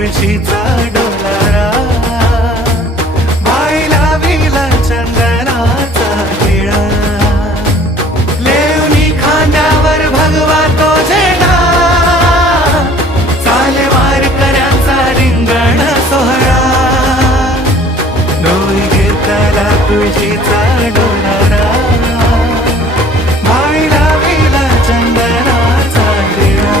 तुळशीचा डोलारा बाईला विला चंदनाचा टिळा लेवनी खांद्यावर भगवा तो झेंडा चाले वारकऱ्यांचा रिंगण सोहळा डोई घेतला तुळशीचा डोलारा बाईला विला चंदनाचा टिळा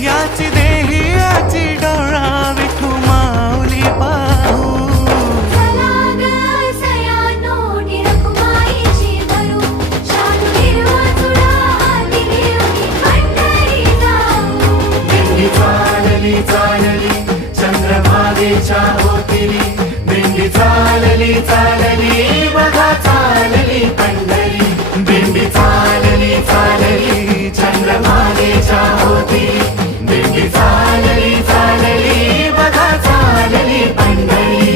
याची देही याची डोळा विठू माऊली पाहू दिंडी चालली चालली चंद्रभागेच्या होतिली दिंडी चालली चालली बघा चालली पंढरी दिंडी चालली चालली चंद्रभागेच्या होतिली दिंडी चालली चालली बघा चालली पंढरी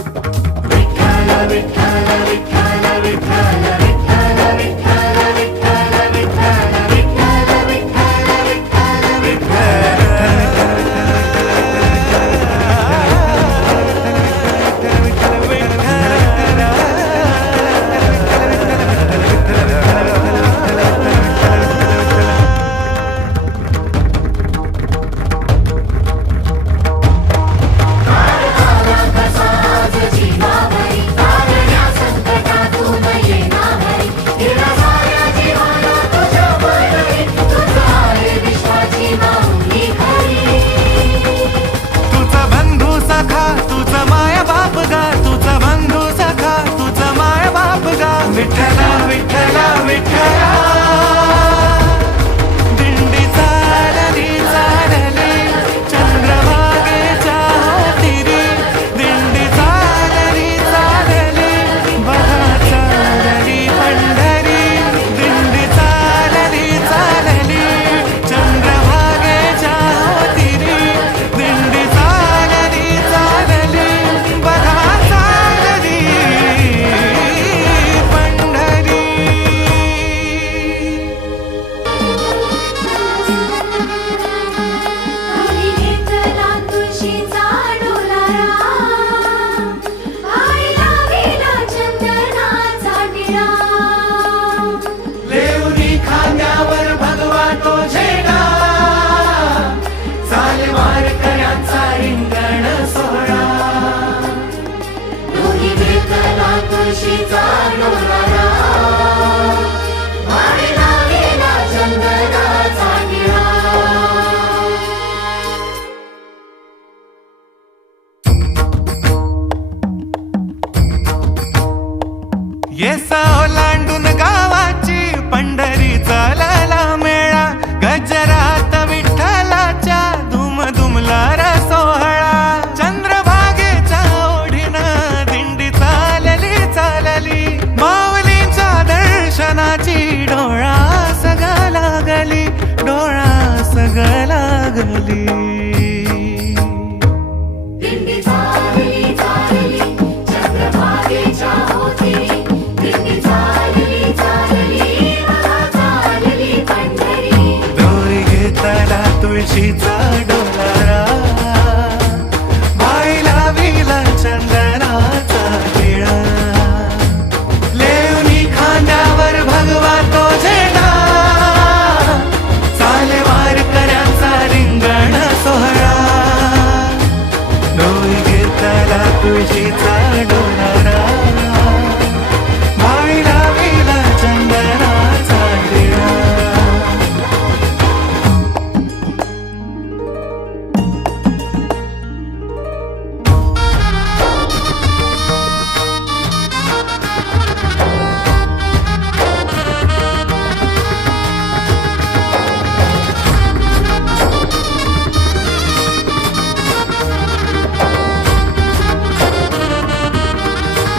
विठ्ठल विठ्ठल विठ्ठल विठ्ठल विठ्ठल विठ्ठल विठ्ठल विठ्ठल विठ्ठल विठ्ठल विठ्ठल विठ्ठला विठ्ठला विठ्ठला दिंडी चालली चालली चंद्रभागेच्या होतिरी दिंडी चालली चालली बघा चालली पंढरी दिंडी चालली चालली चंद्रभागेच्या होतिरी दिंडी चालली चालली बघा चालली येसा ओलांडून गावाची पंढरी चालायला मेळा गजरात विठ्ठलाच्या धुम धुमला सोहळा चंद्रभागेच्या ओढीनं दिंडी चालली चालली माऊलींच्या दर्शनाची डोळा सगळा लागली डोळा सगळा लागली